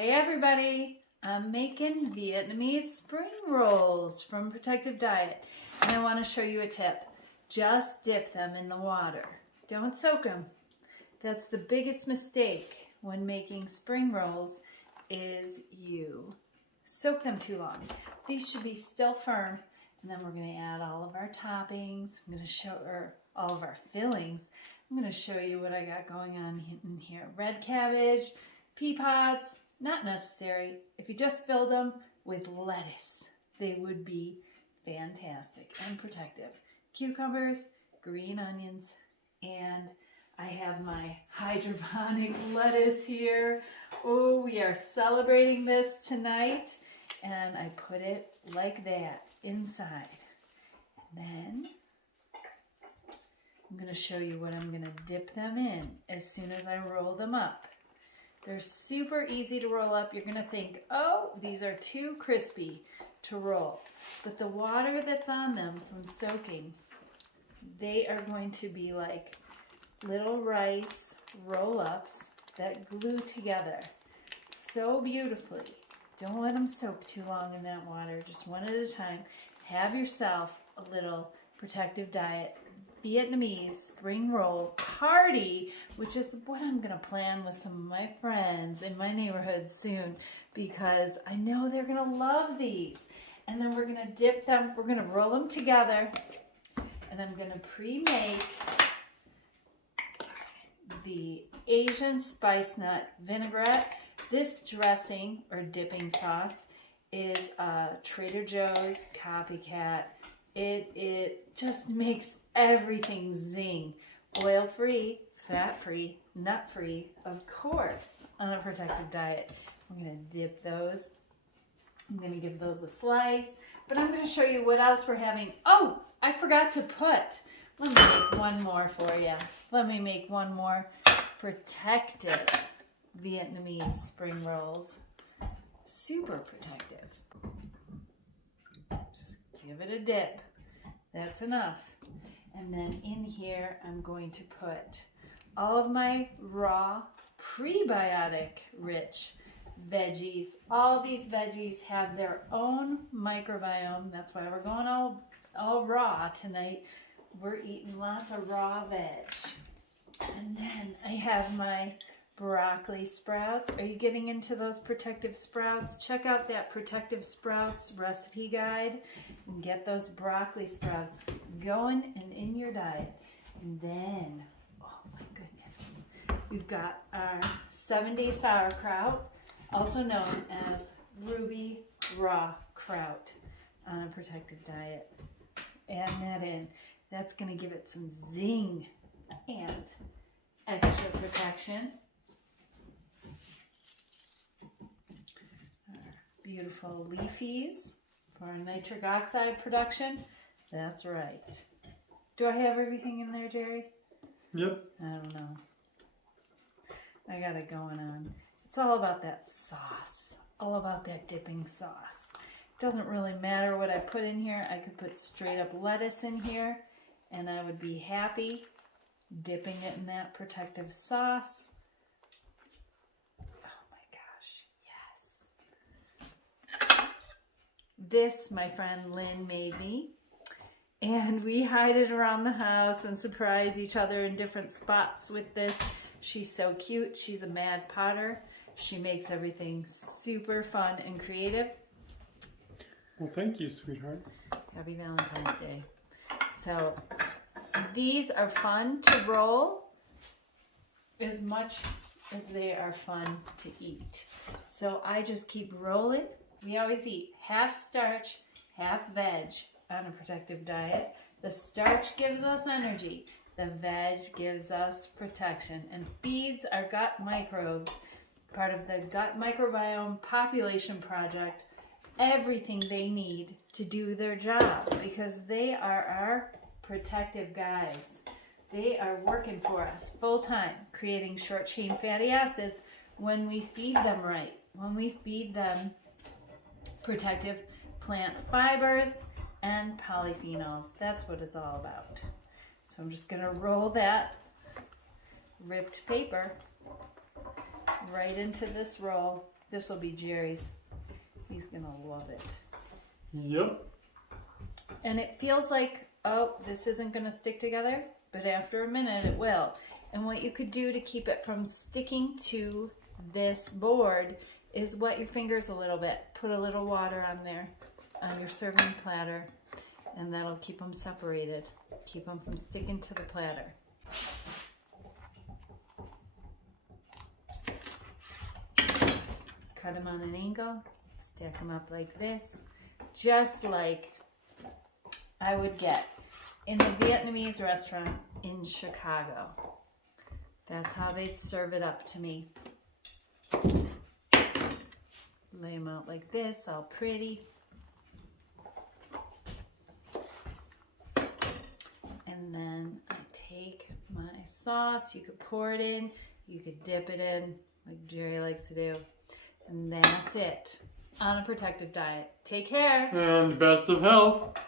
Hey everybody, I'm making Vietnamese spring rolls from Protective Diet, and I want to show you a tip. Just dip them in the water. Don't soak them. That's the biggest mistake when making spring rolls is you soak them too long. These should be still firm, and then we're going to add all of our toppings. I'm going to show all of our fillings. I'm going to show you what I got going on in here. Red cabbage, pea pods, not necessary. If you just filled them with lettuce, they would be fantastic and protective. Cucumbers, green onions, and I have my hydroponic lettuce here. Oh, we are celebrating this tonight, and I put it like that inside. Then I'm going to show you what I'm going to dip them in as soon as I roll them up. They're super easy to roll up. You're going to think, oh, these are too crispy to roll. But the water that's on them from soaking, they are going to be like little rice roll-ups that glue together so beautifully. Don't let them soak too long in that water. Just one at a time. Have yourself a little Protective Diet Vietnamese spring roll party, which is what I'm going to plan with some of my friends in my neighborhood soon, because I know they're going to love these. And then we're going to dip them, we're going to roll them together, and I'm going to pre-make the Asian spice nut vinaigrette. This dressing or dipping sauce is a Trader Joe's copycat. It just makes everything zing. Oil-free, fat-free, nut-free, of course, on a Protective Diet. I'm going to dip those. I'm going to give those a slice, but I'm going to show you what else we're having. Oh, I forgot to put. Let me make one more for you. Let me make one more protective Vietnamese spring rolls. Super protective. Just give it a dip. That's enough. And then in here, I'm going to put all of my raw, prebiotic-rich veggies. All these veggies have their own microbiome. That's why we're going all raw tonight. We're eating lots of raw veg. And then I have my broccoli sprouts. Are you getting into those protective sprouts? Check out that protective sprouts recipe guide and get those broccoli sprouts going and in your diet. And then, oh my goodness, we've got our 7-day sauerkraut, also known as ruby raw kraut on a Protective Diet. Add that in. That's going to give it some zing and extra protection. Beautiful leafies for our nitric oxide production. That's right. Do I have everything in there, Jerry? Yep. I don't know. I got it going on. It's all about that sauce. All about that dipping sauce. It doesn't really matter what I put in here. I could put straight up lettuce in here and I would be happy dipping it in that protective sauce. This, my friend Lynn made me, and we hide it around the house and surprise each other in different spots with this. She's so cute. She's a mad potter. She makes everything super fun and creative. Well, thank you, sweetheart. Happy Valentine's Day. So these are fun to roll as much as they are fun to eat. So I just keep rolling. We always eat half starch, half veg on a Protective Diet. The starch gives us energy. The veg gives us protection and feeds our gut microbes, part of the Gut Microbiome Population Project, everything they need to do their job, because they are our protective guys. They are working for us full time, creating short chain fatty acids when we feed them right, when we feed them protective plant fibers and polyphenols. That's what it's all about. So I'm just going to roll that ripped paper right into this roll. This will be Jerry's. He's gonna love it. Yep. And it feels like, oh, this isn't gonna stick together, but after a minute it will. And what you could do to keep it from sticking to this board is wet your fingers a little bit. Put a little water on there, on your serving platter, and that'll keep them separated. Keep them from sticking to the platter. Cut them on an angle, stack them up like this, just like I would get in the Vietnamese restaurant in Chicago. That's how they'd serve it up to me. Lay them out like this, all pretty. And then I take my sauce. You could pour it in, you could dip it in, like Jerry likes to do. And that's it on a protective diet. Take care. And best of health.